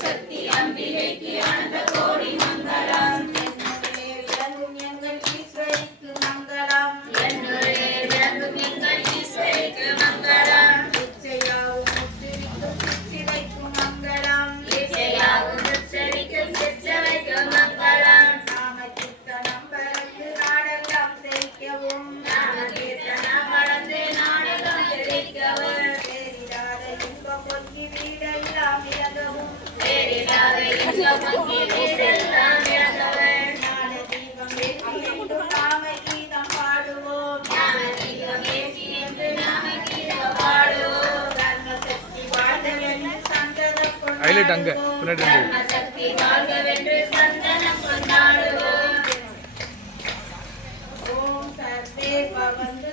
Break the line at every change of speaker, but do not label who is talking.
sentir. Highlight அங்க பின்னாடி இருந்து